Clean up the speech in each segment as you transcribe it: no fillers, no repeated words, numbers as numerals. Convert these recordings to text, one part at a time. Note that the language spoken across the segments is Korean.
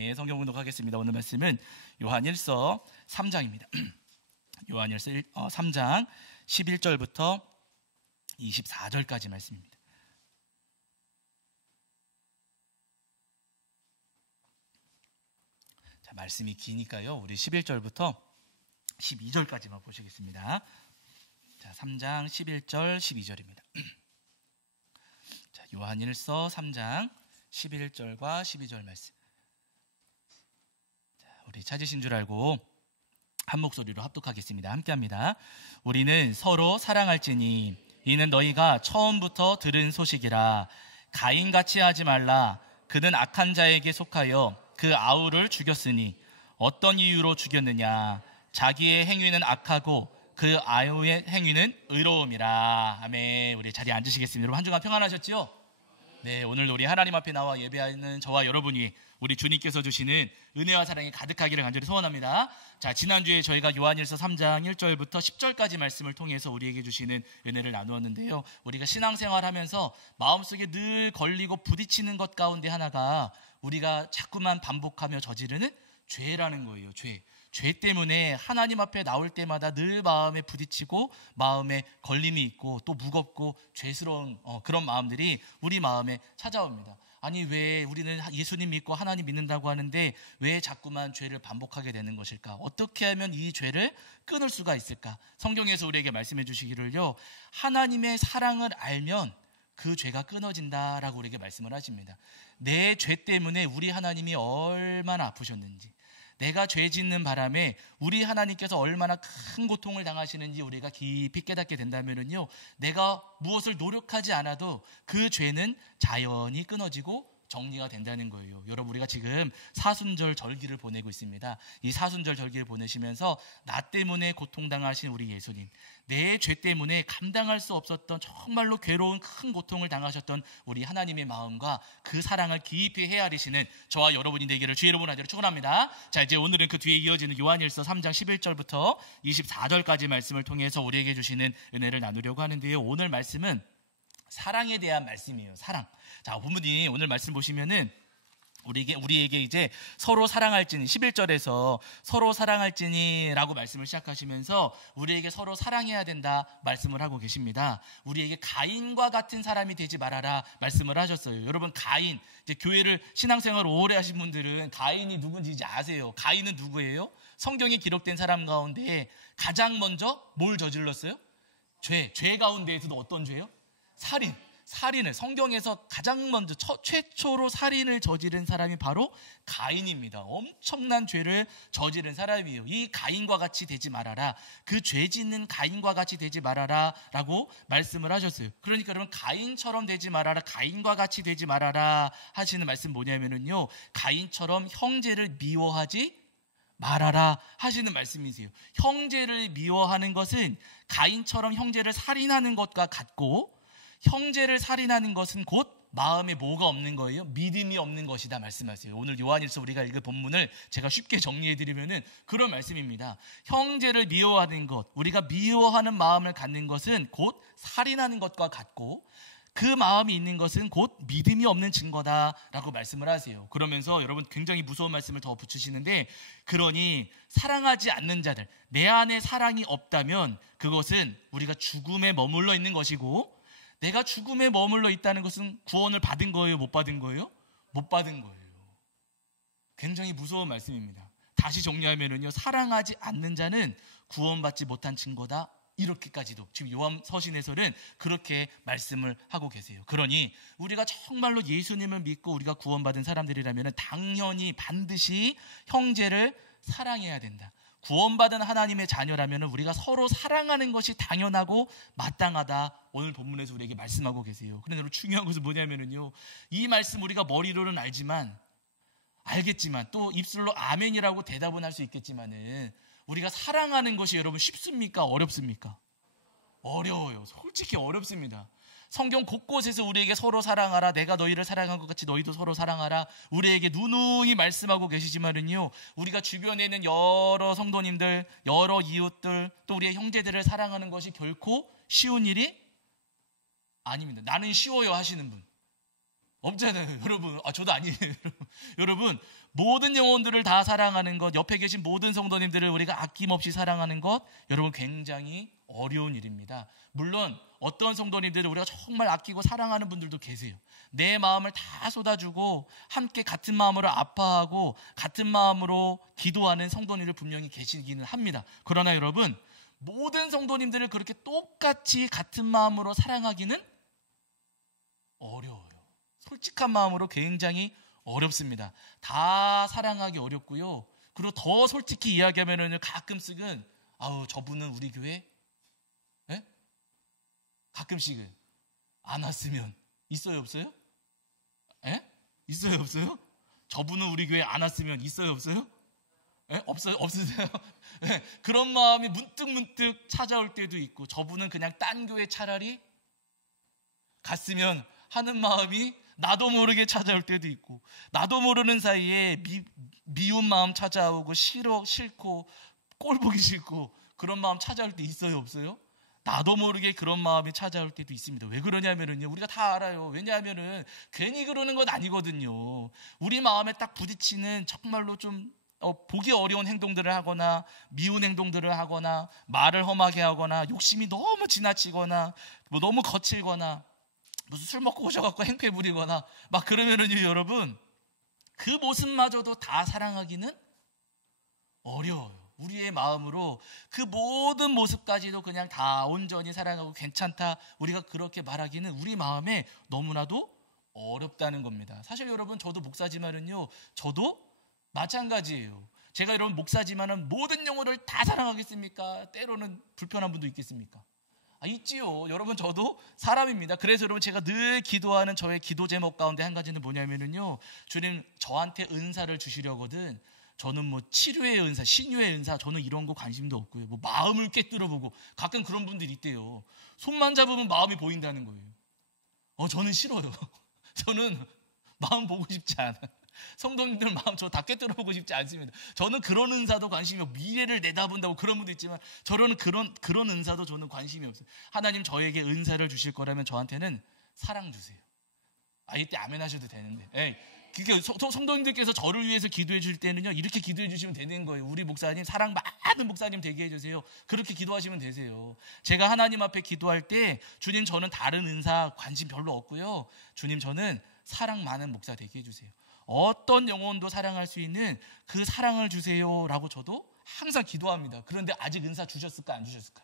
네, 성경 공독하겠습니다. 오늘 말씀은 요한일서 3장입니다. 요한일서 3장 11절부터 24절까지 말씀입니다. 자, 말씀이 기니까요. 우리 11절부터 12절까지만 보시겠습니다. 자, 3장 11절 12절입니다. 자, 요한일서 3장 11절과 12절 말씀. 우리 찾으신 줄 알고 한 목소리로 합독하겠습니다. 함께합니다. 우리는 서로 사랑할지니 이는 너희가 처음부터 들은 소식이라. 가인같이 하지 말라. 그는 악한 자에게 속하여 그 아우를 죽였으니 어떤 이유로 죽였느냐. 자기의 행위는 악하고 그 아우의 행위는 의로움이라. 아멘. 우리 자리에 앉으시겠습니다. 여러분 한 주간 평안하셨지요? 네, 오늘 우리 하나님 앞에 나와 예배하는 저와 여러분이 우리 주님께서 주시는 은혜와 사랑이 가득하기를 간절히 소원합니다. 자, 지난주에 저희가 요한일서 3장 1절부터 10절까지 말씀을 통해서 우리에게 주시는 은혜를 나누었는데요. 우리가 신앙생활하면서 마음속에 늘 걸리고 부딪히는 것 가운데 하나가 우리가 자꾸만 반복하며 저지르는 죄라는 거예요. 죄 때문에 하나님 앞에 나올 때마다 늘 마음에 부딪히고 마음에 걸림이 있고 또 무겁고 죄스러운 그런 마음들이 우리 마음에 찾아옵니다. 아니, 왜 우리는 예수님 믿고 하나님 믿는다고 하는데 왜 자꾸만 죄를 반복하게 되는 것일까? 어떻게 하면 이 죄를 끊을 수가 있을까? 성경에서 우리에게 말씀해 주시기를요, 하나님의 사랑을 알면 그 죄가 끊어진다라고 우리에게 말씀을 하십니다. 내 죄 때문에 우리 하나님이 얼마나 아프셨는지, 내가 죄 짓는 바람에 우리 하나님께서 얼마나 큰 고통을 당하시는지 우리가 깊이 깨닫게 된다면요, 내가 무엇을 노력하지 않아도 그 죄는 자연히 끊어지고 정리가 된다는 거예요. 여러분, 우리가 지금 사순절 절기를 보내고 있습니다. 이 사순절 절기를 보내시면서 나 때문에 고통당하신 우리 예수님, 내 죄 때문에 감당할 수 없었던 정말로 괴로운 큰 고통을 당하셨던 우리 하나님의 마음과 그 사랑을 깊이 헤아리시는 저와 여러분이 되기를 주의 이름으로 하기를 축원합니다. 자, 이제 오늘은 그 뒤에 이어지는 요한일서 3장 11절부터 24절까지 말씀을 통해서 우리에게 주시는 은혜를 나누려고 하는데요. 오늘 말씀은 사랑에 대한 말씀이에요. 사랑. 자, 본문이 오늘 말씀 보시면은 우리에게 이제 서로 사랑할지니, 11절에서 서로 사랑할지니 라고 말씀을 시작하시면서 우리에게 서로 사랑해야 된다 말씀을 하고 계십니다. 우리에게 가인과 같은 사람이 되지 말아라 말씀을 하셨어요. 여러분, 가인, 이제 교회를 신앙생활 오래 하신 분들은 가인이 누군지 이제 아세요. 가인은 누구예요? 성경에 기록된 사람 가운데 가장 먼저 뭘 저질렀어요? 죄 가운데에서도 어떤 죄요? 살인을, 성경에서 가장 먼저 최초로 살인을 저지른 사람이 바로 가인입니다. 엄청난 죄를 저지른 사람이에요. 이 가인과 같이 되지 말아라, 그 죄 짓는 가인과 같이 되지 말아라 라고 말씀을 하셨어요. 그러니까 여러분, 가인처럼 되지 말아라, 가인과 같이 되지 말아라 하시는 말씀 뭐냐면요, 가인처럼 형제를 미워하지 말아라 하시는 말씀이세요. 형제를 미워하는 것은 가인처럼 형제를 살인하는 것과 같고, 형제를 살인하는 것은 곧 마음에 뭐가 없는 거예요? 믿음이 없는 것이다 말씀하세요. 오늘 요한일서 우리가 읽을 본문을 제가 쉽게 정리해드리면은 그런 말씀입니다. 형제를 미워하는 것, 우리가 미워하는 마음을 갖는 것은 곧 살인하는 것과 같고, 그 마음이 있는 것은 곧 믿음이 없는 증거다라고 말씀을 하세요. 그러면서 여러분, 굉장히 무서운 말씀을 더 붙이시는데, 그러니 사랑하지 않는 자들, 내 안에 사랑이 없다면 그것은 우리가 죽음에 머물러 있는 것이고, 내가 죽음에 머물러 있다는 것은 구원을 받은 거예요? 못 받은 거예요? 못 받은 거예요. 굉장히 무서운 말씀입니다. 다시 정리하면요, 사랑하지 않는 자는 구원받지 못한 증거다. 이렇게까지도 지금 요한 서신에서는 그렇게 말씀을 하고 계세요. 그러니 우리가 정말로 예수님을 믿고 우리가 구원받은 사람들이라면 당연히 반드시 형제를 사랑해야 된다. 구원받은 하나님의 자녀라면 우리가 서로 사랑하는 것이 당연하고 마땅하다. 오늘 본문에서 우리에게 말씀하고 계세요. 그런데 여러분, 중요한 것은 뭐냐면요, 이 말씀 우리가 머리로는 알겠지만 또 입술로 아멘이라고 대답은 할 수 있겠지만은, 우리가 사랑하는 것이 여러분 쉽습니까? 어렵습니까? 어려워요. 솔직히 어렵습니다. 성경 곳곳에서 우리에게 서로 사랑하라, 내가 너희를 사랑한 것 같이 너희도 서로 사랑하라, 우리에게 누누이 말씀하고 계시지만은요, 우리가 주변에 있는 여러 성도님들, 여러 이웃들, 또 우리의 형제들을 사랑하는 것이 결코 쉬운 일이 아닙니다. 나는 쉬워요 하시는 분, 없잖아요, 여러분. 저도 아니에요. 여러분, 모든 영혼들을 다 사랑하는 것, 옆에 계신 모든 성도님들을 우리가 아낌없이 사랑하는 것, 여러분 굉장히 어려운 일입니다. 물론 어떤 성도님들을 우리가 정말 아끼고 사랑하는 분들도 계세요. 내 마음을 다 쏟아주고 함께 같은 마음으로 아파하고 같은 마음으로 기도하는 성도님들 분명히 계시기는 합니다. 그러나 여러분, 모든 성도님들을 그렇게 똑같이 같은 마음으로 사랑하기는 어려워요. 솔직한 마음으로 굉장히 어렵습니다. 다 사랑하기 어렵고요. 그리고 더 솔직히 이야기하면은 가끔씩은 저분은 우리 교회 가끔씩은 안 왔으면 있어요, 없어요? 있어요, 없어요? 저분은 우리 교회 안 왔으면 있어요, 없어요? 없어요? 없으세요? 그런 마음이 문득문득 찾아올 때도 있고, 저분은 그냥 딴 교회 차라리 갔으면 하는 마음이 나도 모르게 찾아올 때도 있고, 나도 모르는 사이에 미운 마음 찾아오고, 싫고 꼴 보기 싫고 그런 마음 찾아올 때 있어요, 없어요? 나도 모르게 그런 마음이 찾아올 때도 있습니다. 왜 그러냐면요, 우리가 다 알아요. 왜냐하면은 괜히 그러는 건 아니거든요. 우리 마음에 딱 부딪히는 정말로 좀 보기 어려운 행동들을 하거나 미운 행동들을 하거나 말을 험하게 하거나 욕심이 너무 지나치거나 너무 거칠거나 무슨 술 먹고 오셔갖고 행패 부리거나 막 그러면은요, 여러분, 그 모습마저도 다 사랑하기는 어려워요. 우리의 마음으로 그 모든 모습까지도 그냥 다 온전히 사랑하고 괜찮다, 우리가 그렇게 말하기는 우리 마음에 너무나도 어렵다는 겁니다. 사실 여러분, 저도 목사지만은요, 저도 마찬가지예요. 제가 여러분 목사지만은 모든 영혼을 다 사랑하겠습니까? 때로는 불편한 분도 있겠습니까? 있지요. 여러분, 저도 사람입니다. 그래서 여러분, 제가 늘 기도하는 저의 기도 제목 가운데 한 가지는 뭐냐면은요, 주님 저한테 은사를 주시려거든 저는 뭐 치료의 은사, 신유의 은사, 저는 이런 거 관심도 없고요. 뭐 마음을 꿰뚫어보고, 가끔 그런 분들이 있대요. 손만 잡으면 마음이 보인다는 거예요. 저는 싫어요. 저는 마음 보고 싶지 않아요. 성도님들 마음 저 다 꿰뚫어보고 싶지 않습니다. 저는 그런 은사도 관심이 없고, 미래를 내다본다고 그런 분도 있지만 저는 그런 은사도 저는 관심이 없어요. 하나님 저에게 은사를 주실 거라면 저한테는 사랑 주세요. 이때 아멘 하셔도 되는데, 그러니까 성도님들께서 저를 위해서 기도해 줄 때는요, 이렇게 기도해 주시면 되는 거예요. 우리 목사님 사랑 많은 목사님 되게 해주세요. 그렇게 기도하시면 되세요. 제가 하나님 앞에 기도할 때, 주님 저는 다른 은사 관심 별로 없고요, 주님 저는 사랑 많은 목사 되게 해주세요. 어떤 영혼도 사랑할 수 있는 그 사랑을 주세요 라고 저도 항상 기도합니다. 그런데 아직 은사 주셨을까, 안 주셨을까?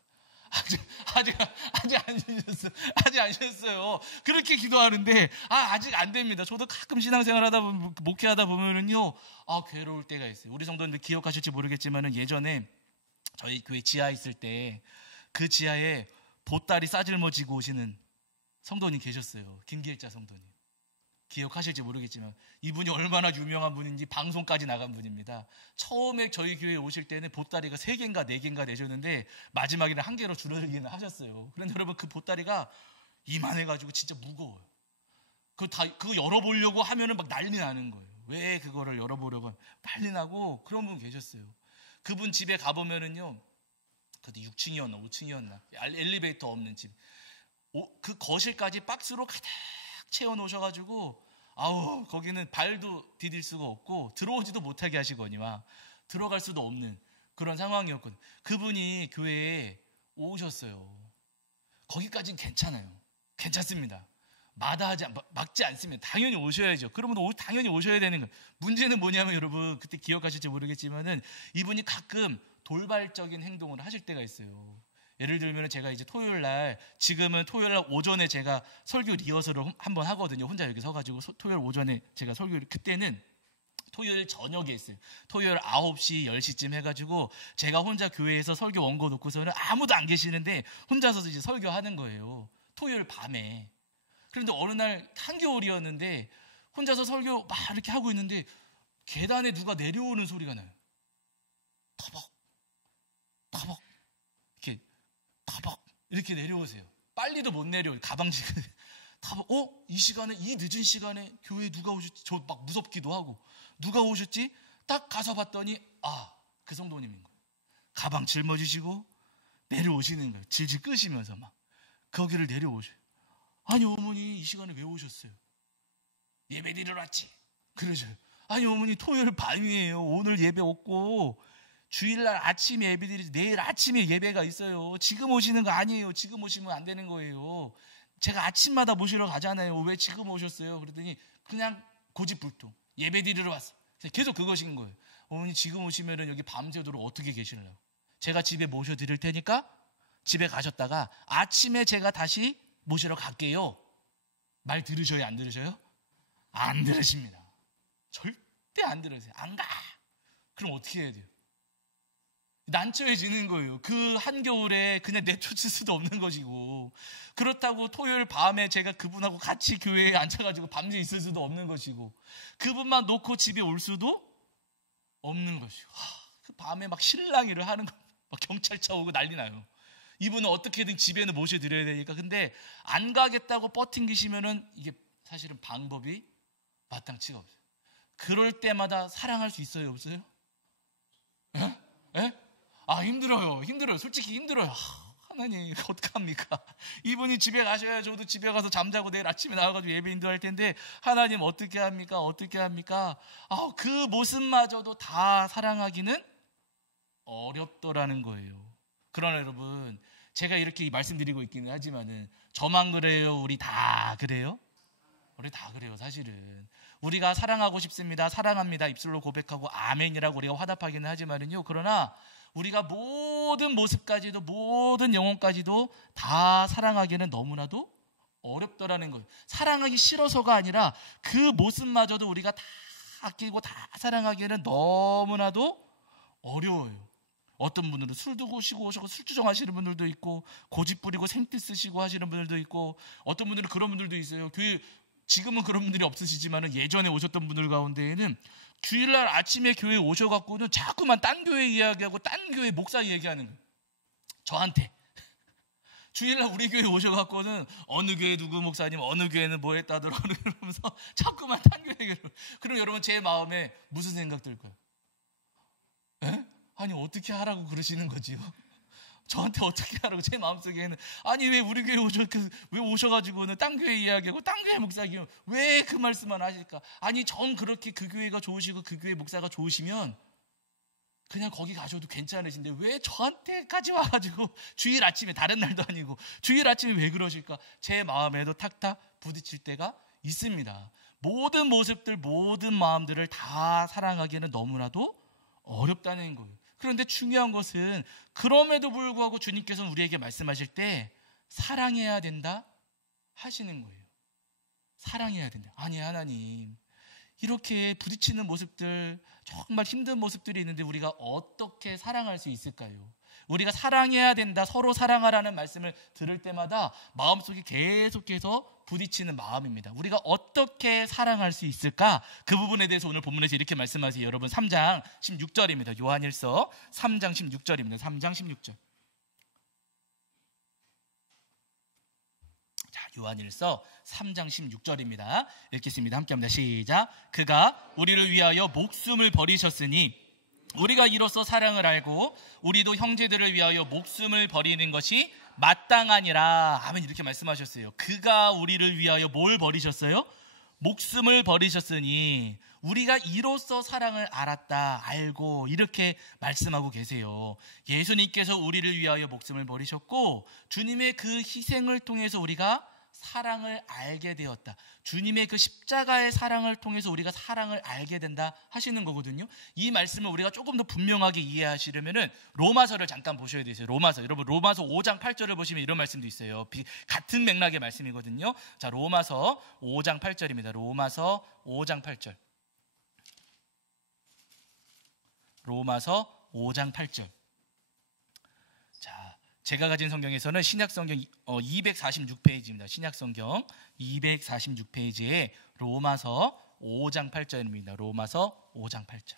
아직 안 주셨어요. 그렇게 기도하는데 아직 안 됩니다. 저도 가끔 신앙생활 하다 보면, 목회하다 보면은요, 괴로울 때가 있어요. 우리 성도님들 기억하실지 모르겠지만은 예전에 저희 교회 지하에 있을 때 그 지하에 보따리 싸질머지고 오시는 성도님 계셨어요. 김기일자 성도님. 기억하실지 모르겠지만 이분이 얼마나 유명한 분인지 방송까지 나간 분입니다. 처음에 저희 교회에 오실 때는 보따리가 3개인가 4개인가 내줬는데 마지막에는 1개로 줄어들기는 하셨어요. 그런데 여러분, 그 보따리가 이만해가지고 진짜 무거워요. 그거 열어보려고 하면은 막 난리 나는 거예요. 왜 그거를 열어보려고 하면 난리 나고, 그런 분 계셨어요. 그분 집에 가보면은요, 그때 6층이었나 5층이었나 엘리베이터 없는 집, 그 거실까지 박스로 가득 채워놓으셔가지고 거기는 발도 디딜 수가 없고 들어오지도 못하게 하시거니와 들어갈 수도 없는 그런 상황이었거든요. 그분이 교회에 오셨어요. 거기까지는 괜찮아요. 괜찮습니다. 막지 않습니다. 당연히 오셔야죠. 그러면 당연히 오셔야 되는 거예요. 문제는 뭐냐면, 여러분 그때 기억하실지 모르겠지만은 이분이 가끔 돌발적인 행동을 하실 때가 있어요. 예를 들면 제가 이제 지금은 토요일 날 오전에 제가 설교 리허설을 한번 하거든요. 혼자 여기 서가지고 토요일 오전에 제가 그때는 토요일 저녁에 했어요. 토요일 9시, 10시쯤 해가지고 제가 혼자 교회에서 설교 원고 놓고서는 아무도 안 계시는데 혼자서 이제 설교하는 거예요. 토요일 밤에. 그런데 어느 날 한겨울이었는데 혼자서 설교 막 이렇게 하고 있는데 계단에 누가 내려오는 소리가 나요. 터벅, 터벅, 터벅 이렇게 내려오세요. 빨리도 못 내려오요. 가방 지금 터벅. 이 시간에, 이 늦은 시간에 교회에 누가 오셨지? 저 막 무섭기도 하고, 누가 오셨지? 딱 가서 봤더니 그 성도님인 거예요. 가방 짊어지시고 내려오시는 거예요. 질질 끄시면서 막 거기를 내려오셔요. 아니 어머니, 이 시간에 왜 오셨어요? 예배 드리러 왔지. 그러죠. 아니 어머니 토요일 밤이에요. 오늘 예배 없고 주일날 아침에 예배 드리지. 내일 아침에 예배가 있어요. 지금 오시는 거 아니에요. 지금 오시면 안 되는 거예요. 제가 아침마다 모시러 가잖아요. 왜 지금 오셨어요? 그랬더니 그냥 고집불통 예배 드리러 왔어. 계속 그것인 거예요. 어머니 지금 오시면은 여기 밤새도록 어떻게 계시려고? 제가 집에 모셔 드릴 테니까 집에 가셨다가 아침에 제가 다시 모시러 갈게요. 말 들으셔요? 안 들으셔요? 안 들으십니다. 절대 안 들으세요. 안 가. 그럼 어떻게 해야 돼요? 난처해지는 거예요. 그 한겨울에 그냥 내쫓을 수도 없는 것이고, 그렇다고 토요일 밤에 제가 그분하고 같이 교회에 앉아가지고 밤새 있을 수도 없는 것이고, 그분만 놓고 집에 올 수도 없는 것이고, 그 밤에 막 실랑이를 하는 거, 막 경찰차 오고 난리 나요. 이분은 어떻게든 집에는 모셔드려야 되니까. 근데 안 가겠다고 버팅기시면은 이게 사실은 방법이 마땅치가 없어요. 그럴 때마다 사랑할 수 있어요, 없어요? 에? 에? 아, 힘들어요. 솔직히 힘들어요. 하나님, 어떡합니까? 이분이 집에 가셔야 저도 집에 가서 잠자고 내일 아침에 나와가지고 예배 인도할 텐데, 하나님 어떻게 합니까? 그 모습마저도 다 사랑하기는 어렵더라는 거예요. 그러나 여러분, 제가 이렇게 말씀드리고 있기는 하지만은, 저만 그래요? 우리 다 그래요? 우리 다 그래요, 사실은. 우리가 사랑하고 싶습니다, 사랑합니다, 입술로 고백하고 아멘이라고 우리가 화답하기는 하지만은요, 그러나 우리가 모든 모습까지도, 모든 영혼까지도 다 사랑하기는 너무나도 어렵더라는 거예요. 사랑하기 싫어서가 아니라 그 모습마저도 우리가 다 아끼고 다 사랑하기에는 너무나도 어려워요. 어떤 분들은 술 드시고 오시고 술주정 하시는 분들도 있고, 고집 부리고 생뜻 쓰시고 하시는 분들도 있고, 어떤 분들은 그런 분들도 있어요. 지금은 그런 분들이 없으시지만 예전에 오셨던 분들 가운데에는 주일날 아침에 교회에 오셔갖고는 자꾸만 딴 교회 이야기하고 딴 교회 목사 얘기하는 거예요. 저한테. 주일날 우리 교회에 오셔갖고는 어느 교회 누구 목사님, 어느 교회는 뭐 했다더라 그러면서 자꾸만 딴 교회 얘기를. 그럼 여러분 제 마음에 무슨 생각 들까요? 에? 아니 어떻게 하라고 그러시는 거지요? 저한테 어떻게 하라고. 제 마음속에는 아니 왜 우리 교회 왜 오셔가지고는 딴 교회 이야기하고 딴 교회 목사기요, 왜 그 말씀만 하실까? 아니 전 그렇게 그 교회가 좋으시고 그 교회 목사가 좋으시면 그냥 거기 가셔도 괜찮으신데 왜 저한테까지 와가지고 주일 아침에, 다른 날도 아니고 주일 아침에 왜 그러실까? 제 마음에도 탁탁 부딪힐 때가 있습니다. 모든 모습들, 모든 마음들을 다 사랑하기에는 너무나도 어렵다는 거예요. 그런데 중요한 것은 그럼에도 불구하고 주님께서는 우리에게 말씀하실 때 사랑해야 된다 하시는 거예요. 사랑해야 된다. 아니 하나님, 이렇게 부딪히는 모습들, 정말 힘든 모습들이 있는데 우리가 어떻게 사랑할 수 있을까요? 우리가 사랑해야 된다, 서로 사랑하라는 말씀을 들을 때마다 마음속에 계속해서 부딪히는 마음입니다. 우리가 어떻게 사랑할 수 있을까? 그 부분에 대해서 오늘 본문에서 이렇게 말씀하세요. 여러분 3장 16절입니다. 요한일서 3장 16절입니다. 3장 16절. 자, 요한일서 3장 16절입니다. 읽겠습니다. 함께합니다. 시작. 그가 우리를 위하여 목숨을 버리셨으니 우리가 이로써 사랑을 알고 우리도 형제들을 위하여 목숨을 버리는 것이 마땅하니라. 아멘. 이렇게 말씀하셨어요. 그가 우리를 위하여 뭘 버리셨어요? 목숨을 버리셨으니 우리가 이로써 사랑을 알았다, 알고, 이렇게 말씀하고 계세요. 예수님께서 우리를 위하여 목숨을 버리셨고 주님의 그 희생을 통해서 우리가 사랑을 알게 되었다. 주님의 그 십자가의 사랑을 통해서 우리가 사랑을 알게 된다 하시는 거거든요. 이 말씀을 우리가 조금 더 분명하게 이해하시려면은 로마서를 잠깐 보셔야 되세요. 로마서. 여러분 로마서 5장 8절을 보시면 이런 말씀도 있어요. 같은 맥락의 말씀이거든요. 자, 로마서 5장 8절입니다. 로마서 5장 8절. 로마서 5장 8절. 자, 제가 가진 성경에서는 신약성경 246페이지입니다. 신약성경 246페이지에 로마서 5장 8절입니다. 로마서 5장 8절.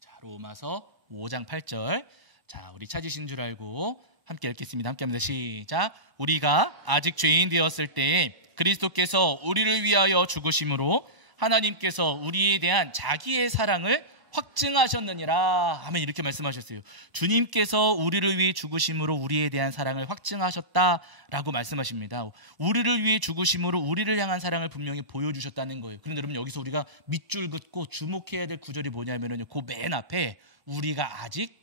자, 로마서 5장 8절. 자, 우리 찾으신 줄 알고 함께 읽겠습니다. 함께 합니다. 시작. 우리가 아직 죄인 되었을 때 그리스도께서 우리를 위하여 죽으심으로 하나님께서 우리에 대한 자기의 사랑을 확증하셨느니라 하면 이렇게 말씀하셨어요. 주님께서 우리를 위해 죽으심으로 우리에 대한 사랑을 확증하셨다라고 말씀하십니다. 우리를 위해 죽으심으로 우리를 향한 사랑을 분명히 보여주셨다는 거예요. 그런데 여러분, 여기서 우리가 밑줄 긋고 주목해야 될 구절이 뭐냐면요, 그 맨 앞에 우리가 아직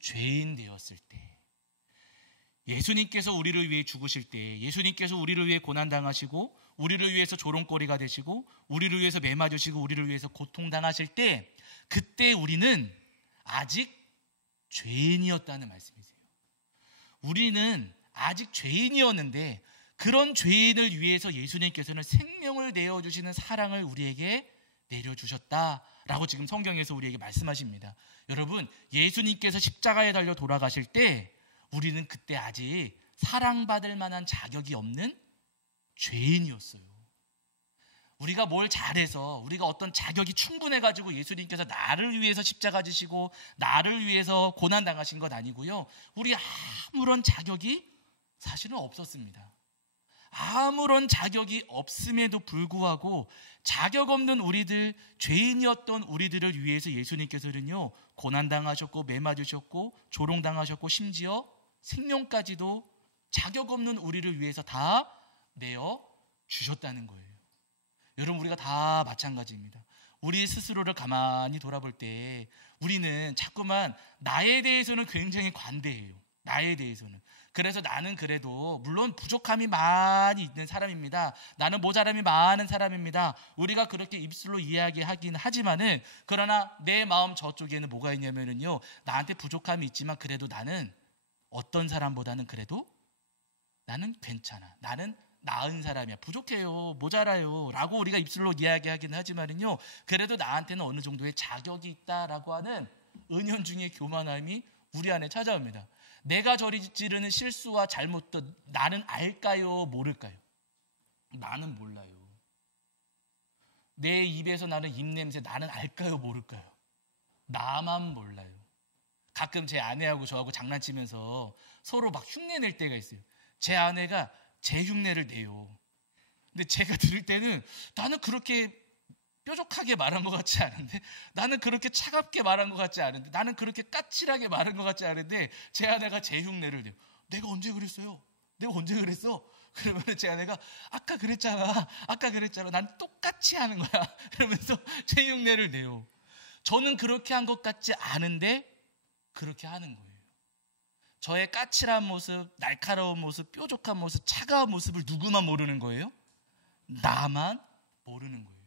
죄인 되었을 때, 예수님께서 우리를 위해 죽으실 때, 예수님께서 우리를 위해 고난당하시고 우리를 위해서 조롱거리가 되시고 우리를 위해서 매맞으시고 우리를 위해서 고통당하실 때, 그때 우리는 아직 죄인이었다는 말씀이세요. 우리는 아직 죄인이었는데 그런 죄인을 위해서 예수님께서는 생명을 내어주시는 사랑을 우리에게 내려주셨다라고 지금 성경에서 우리에게 말씀하십니다. 여러분, 예수님께서 십자가에 달려 돌아가실 때 우리는 그때 아직 사랑받을 만한 자격이 없는 죄인이었어요. 우리가 뭘 잘해서, 우리가 어떤 자격이 충분해가지고 예수님께서 나를 위해서 십자가 지시고 나를 위해서 고난당하신 것 아니고요, 우리 아무런 자격이 사실은 없었습니다. 아무런 자격이 없음에도 불구하고 자격 없는 우리들, 죄인이었던 우리들을 위해서 예수님께서는요, 고난당하셨고 매맞으셨고 조롱당하셨고 심지어 생명까지도 자격 없는 우리를 위해서 다 내어 주셨다는 거예요. 여러분, 우리가 다 마찬가지입니다. 우리 스스로를 가만히 돌아볼 때 우리는 자꾸만 나에 대해서는 굉장히 관대해요. 나에 대해서는. 그래서 나는 그래도 물론 부족함이 많이 있는 사람입니다. 나는 모자람이 많은 사람입니다. 우리가 그렇게 입술로 이야기하긴 하지만은, 그러나 내 마음 저쪽에는 뭐가 있냐면요, 나한테 부족함이 있지만 그래도 나는 어떤 사람보다는 그래도 나는 괜찮아, 나는 나은 사람이야, 부족해요, 모자라요 라고 우리가 입술로 이야기하긴 하지만은요, 그래도 나한테는 어느 정도의 자격이 있다라고 하는 은연중의 교만함이 우리 안에 찾아옵니다. 내가 저지르는 실수와 잘못도 나는 알까요, 모를까요? 나는 몰라요. 내 입에서 나는 입냄새 나는 알까요, 모를까요? 나만 몰라요. 가끔 제 아내하고 저하고 장난치면서 서로 막 흉내 낼 때가 있어요. 제 아내가 제 흉내를 내요. 근데 제가 들을 때는 나는 그렇게 뾰족하게 말한 것 같지 않은데, 나는 그렇게 차갑게 말한 것 같지 않은데, 나는 그렇게 까칠하게 말한 것 같지 않은데, 제 아내가 제 흉내를 내요. 내가 언제 그랬어요? 내가 언제 그랬어? 그러면 제 아내가 아까 그랬잖아, 아까 그랬잖아, 난 똑같이 하는 거야 그러면서 제 흉내를 내요. 저는 그렇게 한 것 같지 않은데 그렇게 하는 거예요. 저의 까칠한 모습, 날카로운 모습, 뾰족한 모습, 차가운 모습을 누구만 모르는 거예요? 나만 모르는 거예요.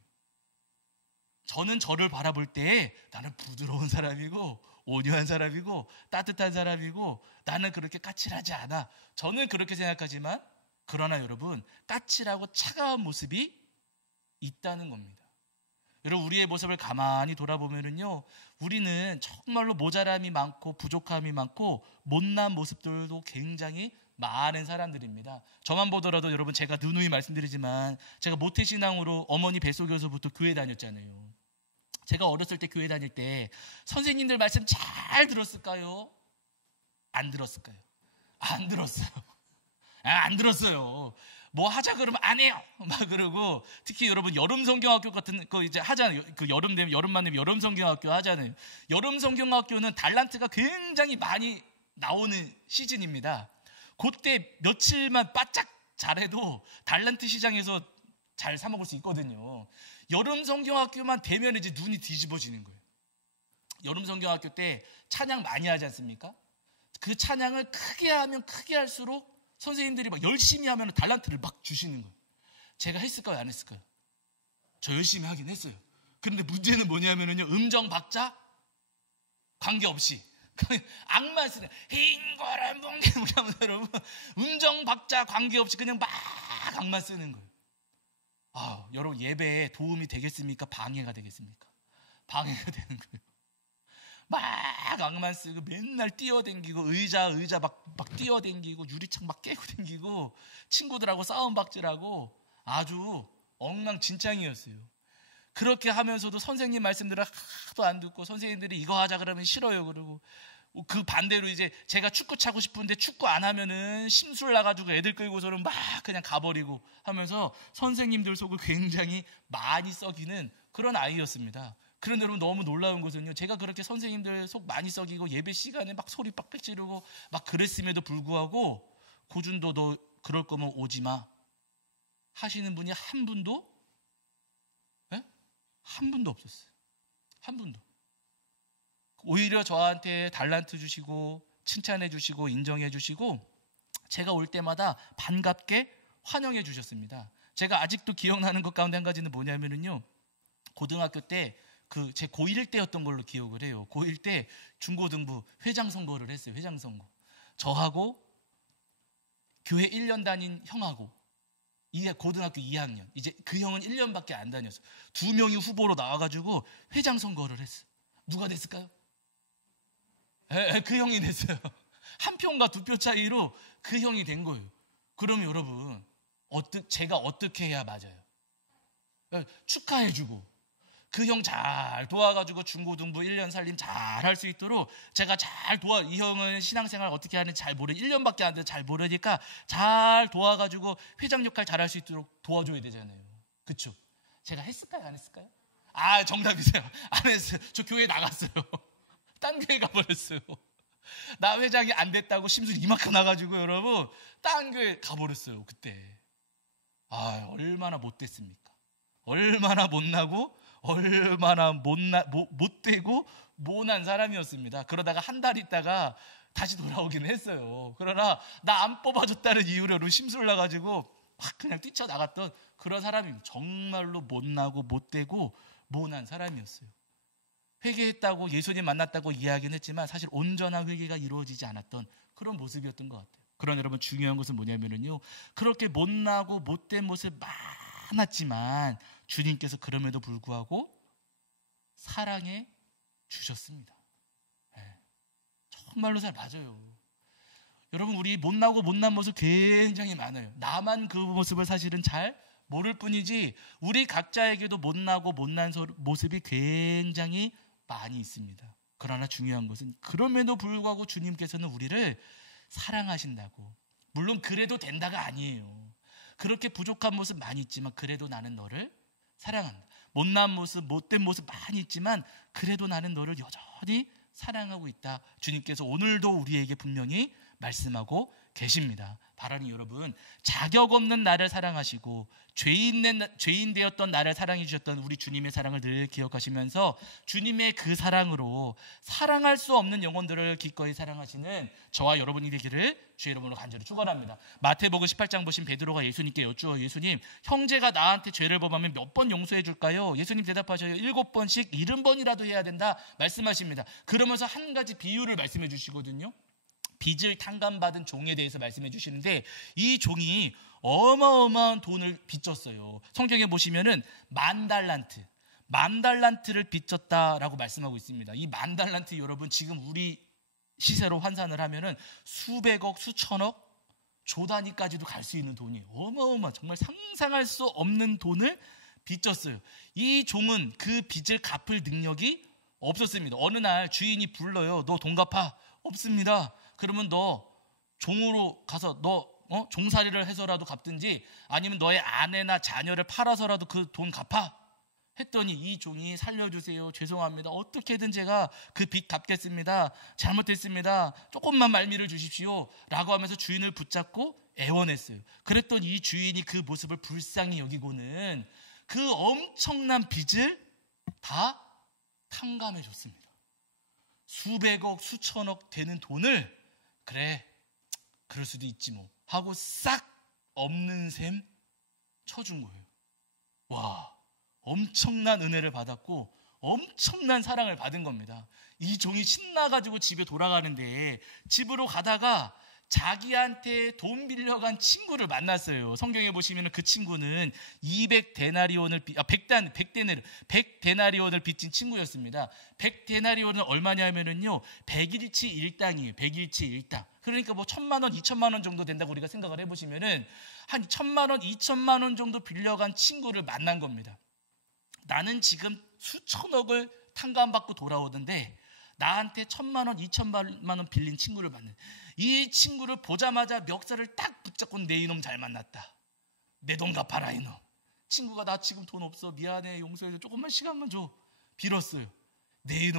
저는 저를 바라볼 때 나는 부드러운 사람이고 온유한 사람이고 따뜻한 사람이고 나는 그렇게 까칠하지 않아. 저는 그렇게 생각하지만, 그러나 여러분, 까칠하고 차가운 모습이 있다는 겁니다. 여러분, 우리의 모습을 가만히 돌아보면은요, 우리는 정말로 모자람이 많고 부족함이 많고 못난 모습들도 굉장히 많은 사람들입니다. 저만 보더라도 여러분, 제가 누누이 말씀드리지만 제가 모태신앙으로 어머니 뱃속에서부터 교회 다녔잖아요. 제가 어렸을 때 교회 다닐 때 선생님들 말씀 잘 들었을까요? 안 들었을까요? 안 들었어요. 안 들었어요. 뭐 하자 그러면 안 해요 막 그러고, 특히 여러분 여름 성경학교 같은 거 이제 하잖아요. 그 여름 되면, 여름만 되면 여름 성경학교 하잖아요. 여름 성경학교는 달란트가 굉장히 많이 나오는 시즌입니다. 그때 며칠만 바짝 잘해도 달란트 시장에서 잘 사 먹을 수 있거든요. 여름 성경학교만 되면 이제 눈이 뒤집어지는 거예요. 여름 성경학교 때 찬양 많이 하지 않습니까? 그 찬양을 크게 하면 크게 할수록 선생님들이 막 열심히 하면 달란트를 막 주시는 거예요. 제가 했을까요, 안 했을까요? 저 열심히 하긴 했어요. 그런데 문제는 뭐냐면요, 음정 박자 관계없이 악만 쓰는 흰거란 뭉게뭉게 하면서 여러분, 음정 박자 관계없이 그냥 막 악만 쓰는 거예요. 아, 여러분, 예배에 도움이 되겠습니까? 방해가 되겠습니까? 방해가 되는 거예요. 막 악만 쓰고 맨날 뛰어댕기고 의자 막 뛰어댕기고 유리창 막 깨고 댕기고 친구들하고 싸움 박질하고 아주 엉망진창이었어요. 그렇게 하면서도 선생님 말씀들을 하나도 안 듣고, 선생님들이 이거 하자 그러면 싫어요 그러고, 그 반대로 이제 제가 축구 차고 싶은데 축구 안 하면은 심술 나가지고 애들 끌고서는 막 그냥 가버리고 하면서 선생님들 속을 굉장히 많이 썩이는 그런 아이였습니다. 그런데 여러분 너무 놀라운 것은요, 제가 그렇게 선생님들 속 많이 썩이고 예배 시간에 막 소리 빡빡 지르고 막 그랬음에도 불구하고 고준도 너 그럴 거면 오지 마 하시는 분이 한 분도 한 분도 없었어요. 한 분도. 오히려 저한테 달란트 주시고 칭찬해 주시고 인정해 주시고 제가 올 때마다 반갑게 환영해 주셨습니다. 제가 아직도 기억나는 것 가운데 한 가지는 뭐냐면요, 고등학교 때 제 고1 때였던 걸로 기억을 해요. 고1 때 중고등부 회장 선거를 했어요. 회장 선거. 저하고 교회 1년 다닌 형하고 고등학교 2학년, 이제 그 형은 1년밖에 안 다녔어요. 두 명이 후보로 나와가지고 회장 선거를 했어요. 누가 됐을까요? 그 형이 됐어요. 한 표인가 두 표 차이로 그 형이 된 거예요. 그러면 여러분 제가 어떻게 해야 맞아요? 축하해주고 그 형 잘 도와가지고 중고등부 1년 살림 잘 할 수 있도록 제가 이 형은 신앙생활 어떻게 하는지 잘 1년밖에 안 돼서 잘 모르니까 잘 도와가지고 회장 역할 잘 할 수 있도록 도와줘야 되잖아요. 그쵸? 제가 했을까요? 안 했을까요? 정답이세요. 안 했어요. 저 교회 나갔어요. 딴 교회 가버렸어요. 나 회장이 안 됐다고 심술 이만큼 나가지고 여러분 딴 교회 가버렸어요. 그때. 얼마나 못됐습니까? 얼마나 못나고 얼마나 못되고 모난 사람이었습니다. 그러다가 한 달 있다가 다시 돌아오기는 했어요. 그러나 나 안 뽑아줬다는 이유로 심술 나가지고 확 그냥 뛰쳐나갔던 그런 사람입니다. 정말로 못나고 못되고 모난 사람이었어요. 회개했다고 예수님 만났다고 이야기는 했지만 사실 온전한 회개가 이루어지지 않았던 그런 모습이었던 것 같아요. 그러나 여러분 중요한 것은 뭐냐면요, 그렇게 못나고 못된 모습 많았지만 주님께서 그럼에도 불구하고 사랑해 주셨습니다. 정말로 맞아요. 여러분 우리 못나고 못난 모습 굉장히 많아요. 나만 그 모습을 사실은 잘 모를 뿐이지 우리 각자에게도 못나고 못난 모습이 굉장히 많이 있습니다. 그러나 중요한 것은 그럼에도 불구하고 주님께서는 우리를 사랑하신다고. 물론 그래도 된다가 아니에요. 그렇게 부족한 모습 많이 있지만 그래도 나는 너를 사랑한다. 못난 모습, 못된 모습 많이 있지만 그래도 나는 너를 여전히 사랑하고 있다. 주님께서 오늘도 우리에게 분명히 말씀하고 계십니다. 바라니 여러분, 자격 없는 나를 사랑하시고 죄인 되었던 나를 사랑해 주셨던 우리 주님의 사랑을 늘 기억하시면서 주님의 그 사랑으로 사랑할 수 없는 영혼들을 기꺼이 사랑하시는 저와 여러분이 되기를 주의 이름으로 간절히 축원합니다. 마태복음 18장 보신 베드로가 예수님께 여쭈어 예수님, 형제가 나한테 죄를 범하면 몇 번 용서해 줄까요? 예수님 대답하셔요. 7번씩 70번이라도 해야 된다 말씀하십니다. 그러면서 한 가지 비유를 말씀해 주시거든요. 빚을 탕감받은 종에 대해서 말씀해 주시는데 이 종이 어마어마한 돈을 빚졌어요. 성경에 보시면은 10,000달란트를 빚졌다라고 말씀하고 있습니다. 이 10,000달란트 여러분 지금 우리 시세로 환산을 하면은 수백억, 수천억, 조 단위까지도 갈 수 있는 돈이에요. 정말 상상할 수 없는 돈을 빚졌어요. 이 종은 그 빚을 갚을 능력이 없었습니다. 어느 날 주인이 불러요. 너 돈 갚아. 없습니다. 그러면 너 종으로 가서 종살이를 해서라도 갚든지 아니면 너의 아내나 자녀를 팔아서라도 그 돈 갚아. 했더니 이 종이 살려주세요. 죄송합니다. 어떻게든 제가 그 빚 갚겠습니다. 잘못했습니다. 조금만 말미를 주십시오. 라고 하면서 주인을 붙잡고 애원했어요. 그랬더니 이 주인이 그 모습을 불쌍히 여기고는 그 엄청난 빚을 다 탕감해 줬습니다. 수백억, 수천억 되는 돈을 그래, 그럴 수도 있지 뭐 하고 싹 없는 셈 쳐준 거예요. 와, 엄청난 은혜를 받았고 엄청난 사랑을 받은 겁니다. 이 종이 신나가지고 집에 돌아가는데 집으로 가다가 자기한테 돈 빌려간 친구를 만났어요. 성경에 보시면 그 친구는 100데나리온을 빚진 친구였습니다. 100데나리온은 얼마냐면요 100일치 일당이에요. 100일치 일당. 그러니까 뭐 1,000만 원, 2,000만 원 정도 된다고 우리가 생각을 해보시면은 한 1,000만 원, 2,000만 원 정도 빌려간 친구를 만난 겁니다. 나는 지금 수천억을 탕감받고 돌아오는데 나한테 1,000만 원, 2,000만 원 빌린 친구를 만난. 이 친구를 보자마자 멱살을 딱 붙잡고 내 이놈 잘 만났다. 내 돈 갚아라 이놈. 친구가 나 지금 돈 없어. 미안해. 용서해줘. 조금만 시간만 줘. 빌었어요.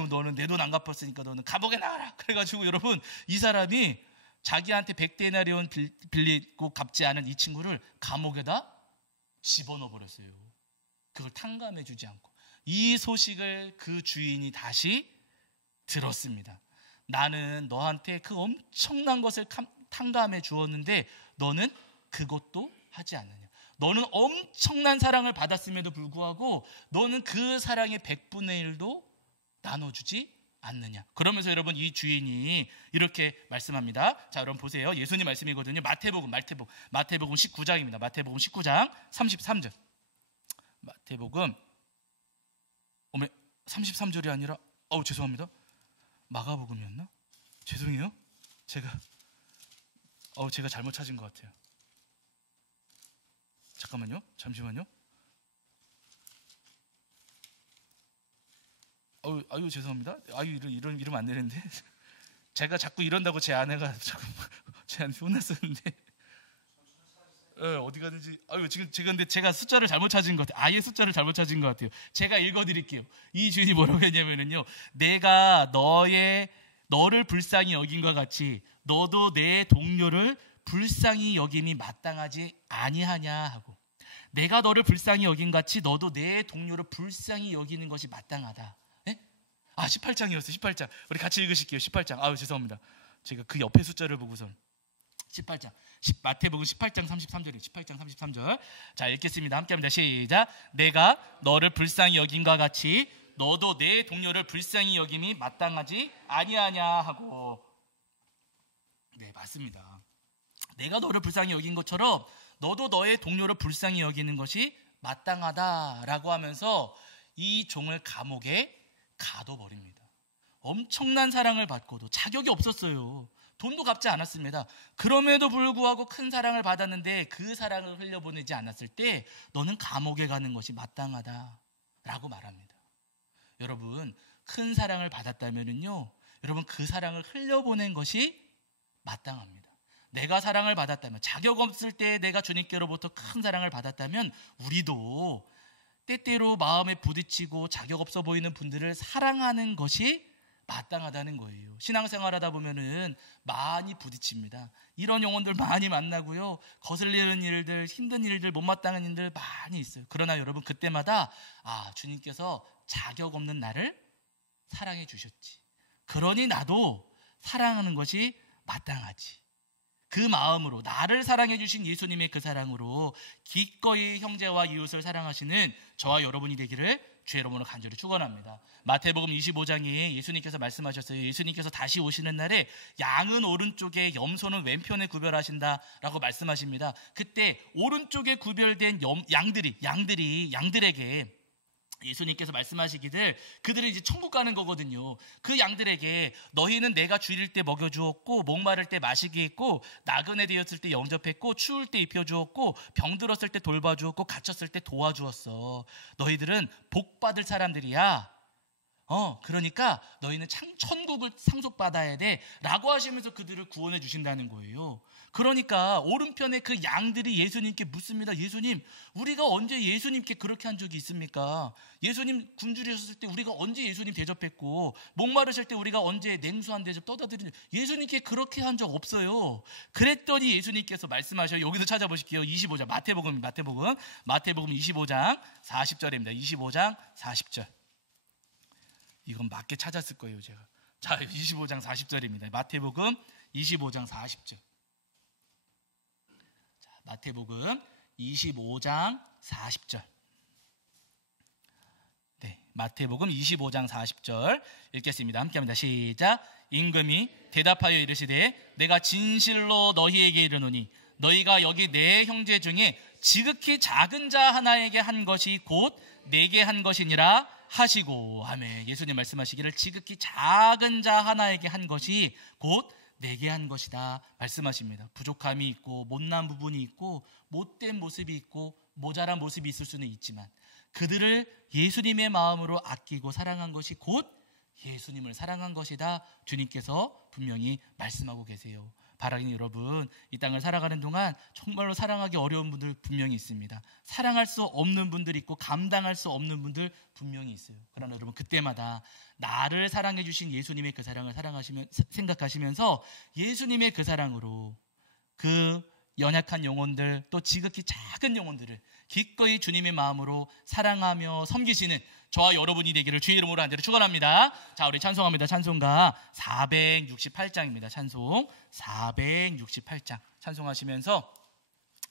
너는 내 돈 안 갚았으니까 너는 감옥에 나가라. 그래가지고 여러분, 이 사람이 자기한테 100데나리온 빌리고 갚지 않은 이 친구를 감옥에다 집어넣어 버렸어요. 그걸 탕감해 주지 않고. 이 소식을 그 주인이 다시 들었습니다. 나는 너한테 그 엄청난 것을 탕감해 주었는데 너는 그것도 하지 않느냐. 너는 엄청난 사랑을 받았음에도 불구하고 너는 그 사랑의 100분의 1도 나눠주지 않느냐. 그러면서 여러분, 이 주인이 이렇게 말씀합니다. 자, 여러분 보세요. 예수님 말씀이거든요. 마태복음 19장입니다. 마태복음 19장 33절. 마태복음 33절이 아니라 죄송합니다. 마가복음이었나? 죄송해요. 제가 잘못 찾은 것 같아요. 잠깐만요. 잠시만요. 아유 죄송합니다. 이러면 안 되는데. 제가 자꾸 이런다고 제 아내가 자꾸 제한테 혼났었는데. 어디 가는지. 근데 제가 숫자를 잘못 찾은 것 같아요. 아예 숫자를 잘못 찾은 것 같아요. 제가 읽어드릴게요. 이 주인이 뭐라고 했냐면요, 내가 너를 불쌍히 여긴과 같이 너도 내 동료를 불쌍히 여김이 마땅하지 아니하냐 하고, 내가 너를 불쌍히 여긴 같이 너도 내 동료를 불쌍히 여기는 것이 마땅하다. 18장이었어요. 18장. 우리 같이 읽으실게요. 18장. 죄송합니다. 제가 그 옆에 숫자를 보고선 18장. 마태복음 18장 33절이에요. 18장 33절. 자, 읽겠습니다. 함께합니다. 시작. 내가 너를 불쌍히 여김과 같이 너도 내 동료를 불쌍히 여김이 마땅하지 아니하냐 하고. 네, 맞습니다. 내가 너를 불쌍히 여긴 것처럼 너도 너의 동료를 불쌍히 여기는 것이 마땅하다라고 하면서 이 종을 감옥에 가둬버립니다. 엄청난 사랑을 받고도 자격이 없었어요. 돈도 갚지 않았습니다. 그럼에도 불구하고 큰 사랑을 받았는데 그 사랑을 흘려보내지 않았을 때 너는 감옥에 가는 것이 마땅하다라고 말합니다. 여러분, 큰 사랑을 받았다면요, 여러분 그 사랑을 흘려보낸 것이 마땅합니다. 내가 사랑을 받았다면, 자격 없을 때 내가 주님께로부터 큰 사랑을 받았다면 우리도 때때로 마음에 부딪히고 자격 없어 보이는 분들을 사랑하는 것이 마땅하다는 거예요. 신앙생활하다 보면은 많이 부딪힙니다. 이런 영혼들 많이 만나고요, 거슬리는 일들, 힘든 일들, 못마땅한 일들 많이 있어요. 그러나 여러분, 그때마다 주님께서 자격 없는 나를 사랑해 주셨지, 그러니 나도 사랑하는 것이 마땅하지. 그 마음으로, 나를 사랑해 주신 예수님의 그 사랑으로 기꺼이 형제와 이웃을 사랑하시는 저와 여러분이 되기를 주의 이름으로 간절히 축원합니다. 마태복음 25장에 예수님께서 말씀하셨어요. 예수님께서 다시 오시는 날에 양은 오른쪽에, 염소는 왼편에 구별하신다라고 말씀하십니다. 그때 오른쪽에 구별된 양들에게 예수님께서 말씀하시기를, 그들은 이제 천국 가는 거거든요. 그 양들에게 너희는 내가 줄일 때 먹여주었고, 목마를 때 마시게 했고, 나그네 되었을 때 영접했고, 추울 때 입혀주었고, 병들었을 때 돌봐주었고, 갇혔을 때 도와주었어. 너희들은 복 받을 사람들이야. 그러니까 너희는 천국을 상속받아야 돼 라고 하시면서 그들을 구원해 주신다는 거예요. 그러니까 오른편에 그 양들이 예수님께 묻습니다. 예수님, 우리가 언제 예수님께 그렇게 한 적이 있습니까? 예수님 굶주리셨을 때 우리가 언제 예수님 대접했고, 목마르실 때 우리가 언제 냉수 한 대접 떠다 드린, 예수님께 그렇게 한 적 없어요. 그랬더니 예수님께서 말씀하셔요. 여기서 찾아보실게요. 25장, 마태복음 25장 40절입니다. 25장 40절. 이건 맞게 찾았을 거예요, 제가. 자, 25장 40절입니다. 마태복음 25장 40절. 자, 마태복음 25장 40절. 네, 마태복음 25장 40절 읽겠습니다. 함께합니다. 시작. 임금이 대답하여 이르시되, 내가 진실로 너희에게 이르노니 너희가 여기 내 형제 중에 지극히 작은 자 하나에게 한 것이 곧 내게 한 것이니라 하시고. 아멘. 예수님 말씀하시기를 지극히 작은 자 하나에게 한 것이 곧 내게 한 것이다 말씀하십니다. 부족함이 있고 못난 부분이 있고 못된 모습이 있고 모자란 모습이 있을 수는 있지만, 그들을 예수님의 마음으로 아끼고 사랑한 것이 곧 예수님을 사랑한 것이다. 주님께서 분명히 말씀하고 계세요. 바라기는 여러분, 이 땅을 살아가는 동안 정말로 사랑하기 어려운 분들 분명히 있습니다. 사랑할 수 없는 분들 있고 감당할 수 없는 분들 분명히 있어요. 그러나 여러분, 그때마다 나를 사랑해 주신 예수님의 그 사랑을 생각하시면서 예수님의 그 사랑으로 그 연약한 영혼들, 또 지극히 작은 영혼들을 기꺼이 주님의 마음으로 사랑하며 섬기시는 저와 여러분이 되기를 주의 이름으로 간절히 축원합니다. 자, 우리 찬송합니다. 찬송가 468장입니다. 찬송 468장 찬송하시면서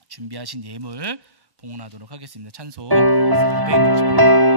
준비하신 예물 봉헌하도록 하겠습니다. 찬송 468장.